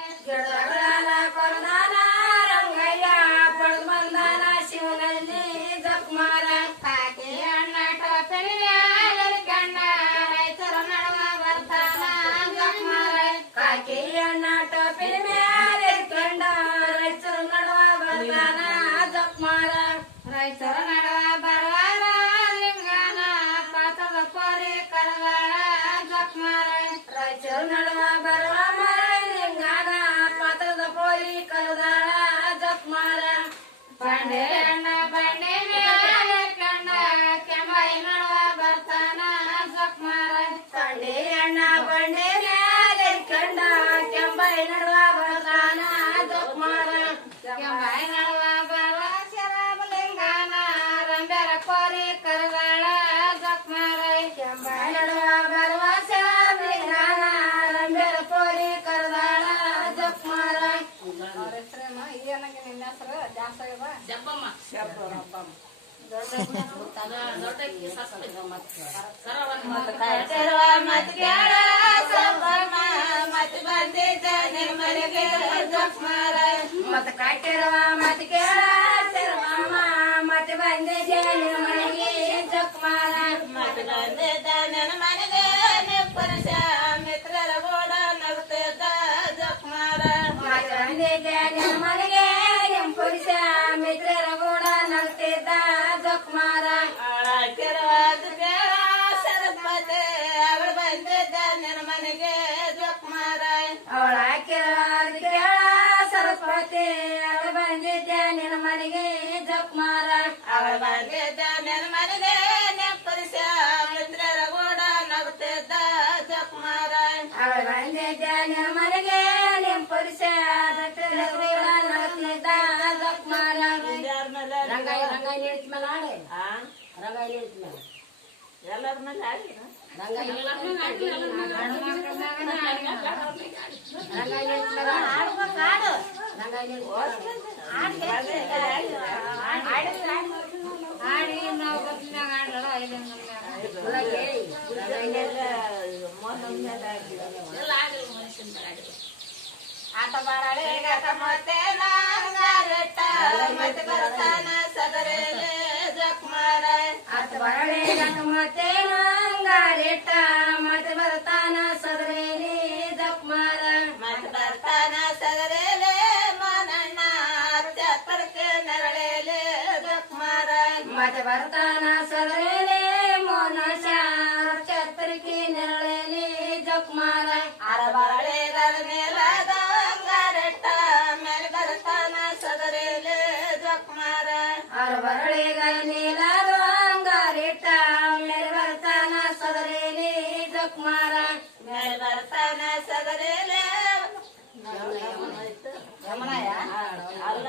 ಗಿಡಗಳ ಕೊರದಾನ ರಂಗಯ್ಯ ಪಡೆದು ಬಂದಾನ ಶಿವನಲ್ಲಿ ಜಪ್ಮಾರ ಕಾಕಿ ಅಣ್ಣ ಟೋಪೆನ ಮ್ಯಾಲೆ ಕಣ್ಣ ರೈತರ ನಡುವ ಬರ್ತಾನ ಜಪ್ಮಾರ ಕಾಕಿ ಅಣ್ಣ ಟೋಪೆನ ಮ್ಯಾಲೆ ಕಂಡ ರೈತರ ನಡುವ ಬರ್ತಾನ ಜಪ್ಮಾರ ರೈತರ ನಡುವ ಬರುವಾರ ಲಿಂಗನ ಪಾತ್ರದ ಕೋರಿ ಕರಗಾಳ ಜಪ್ಮಾರ ರೈತರ ನಡುವ ಬರುವ ಕಲದಾಳ ಜಪ್ಮಾರ ಬಂಡೆ ಅಣ್ಣ ಬಂಡೆ ಮ್ಯಾಲೆ ಕಣ್ಣ ಕೆಂಬಾಯಿ ನಡುವ ಬರ್ತಾನ ಜಪ್ಮಾರ ಬಂಡೆ ಅಣ್ಣ ಬಂಡೆ ಮ್ಯಾಲೆ ಕಂಡ ಕೆಂಬಾಯಿ ನಡುವ ಬರ್ತಾನ ಜಪ್ಮಾರ ಕೆಂಬಾಯಿ ನಡುವ ಬರುವ ಶರಬಲಿಂಗನ ರಂಬೆರ ಕೋರಿ ಕರಗಾಳ ಜಪ್ಮಾರ ಕೆಂಬಾಯಿ ನಡುವ ಬರುವ ಶರಬಲಿಂಗನ ರಂಬೆರ ಕೋರಿ ಕರದಾಳ ಜಪ್ಮಾರ ಮತ್ ಕಾಟಿರುವ ಮತ್ ಕೇಳ ಸರ್ವಮ್ಮ ಮತ್ ಬಂದಿದ್ದೆ ನಿನ್ನ ಮನೆಗೆ ಜಕ್ಮಾರ ಮತ್ ಬಂದಿದ್ದ ನನ್ನ ಮನೆಗೆ ಪುರುಷ ಮಿತ್ರರ ಗೋಡ ನಗುತ್ತಿದ್ದ ಜಕ್ಮಾರ ಮತ್ ಬಂದಿದ್ದೆ ನಿನ್ನ ಮನೆಗೆ ನಿಮ್ ಪುರುಷ ಮಿತ್ರರ ಗೋಡ ನಗುತ್ತಿದ್ದ ಜಕ್ಮಾರ ಕೆರವಾದ ಕೇಳ ಸರಸ್ವತಿ ಅವಳು ಬಂದಿದ್ದ ನಿನ್ನ ಮನೆಗೆ ಜಕ್ಮಾರ ಅವಳ ಕೆರವಾದ ಕೇಳ ಸರಸ್ವತಿ ಅವಳು ಬಂದಿದ್ದ ನಿನ್ನ ಮನೆಗೆ ಜಕ್ಮಾರ ಅವಳು ಬಂದಿದ್ದ ನಿನ್ನ ಮನೆಗೆ ಪುರುಷ ಮಿತ್ರರ ಗೋಡ ನಗುತ್ತಿದ್ದ ಜಕ್ಮಾರ ಅವಳು ಬಂದಿದ್ದ ನಿನ್ನ ಮನೆಗೆ ನಿಮ್ ಪುರುಷ ಮಿತ್ರರ ಗೋಡ ನಗುತ್ತಿದ್ದ ಜಕ್ಮಾರ ರಂಗಾಯಿ ರಂಗಾಯಿ ಹೇಳ್ತಿ ಮೇಲೆ ಆಡೆ ರಂಗಾಯಿ ಹೇಳ್ತಿ ಮೇಲೆ ಎಲ್ಲರ ಮೇಲೆ ಆಡಿ ರಂಗಾಯಿ ಆಟ ಬಾರಾಳೆ ಗಾಟ ಮತ್ತೆ ನಾಂಗಾರಟ್ಟ ಮತ್ತೆ ಬರ್ತಾನ ಸದರೇಲೆ ಜಕ್ಮಾರ ಆಟ ಬಾರಾಳೆ ಗಾಟ ಮತ್ತೆ ನಾಂಗಾರಟ್ಟ ಮತ್ತೆ ಬರ್ತಾನ ಸದರೇಲೆ ಜಕ್ಮಾರ ಮತ್ತೆ ಬರ್ತಾನ ಸದರೇಲೆ ಮಾನಣ್ಣ ಚಾತರ್ಕೆ ನೆರಳೇಲೆ ಜಕ್ಮಾರ ಮತ್ತೆ ಬರ್ತಾನ ಸದರೇಲೆ ಮೋನಶ ಚಾತರ್ಕೆ ನೆರಳೇಲೆ ಜಕ್ಮಾರ ಆರ ಬಾರಾಳೆ ಗಾರ ಮೇಲಾದ ಬರಳಿಗ ನೀಲಾದ ಅಂಗಾರಿಟ್ಟ ಮೇಲೆ ಬರ್ತಾನ ಸದರೇಲಿ ಜಕ್ಮಾರ ಮೇಲೆ ಬರ್ತಾನ ಸದರೇಲೆ ಯಮನಯ ಅಲ್ಲ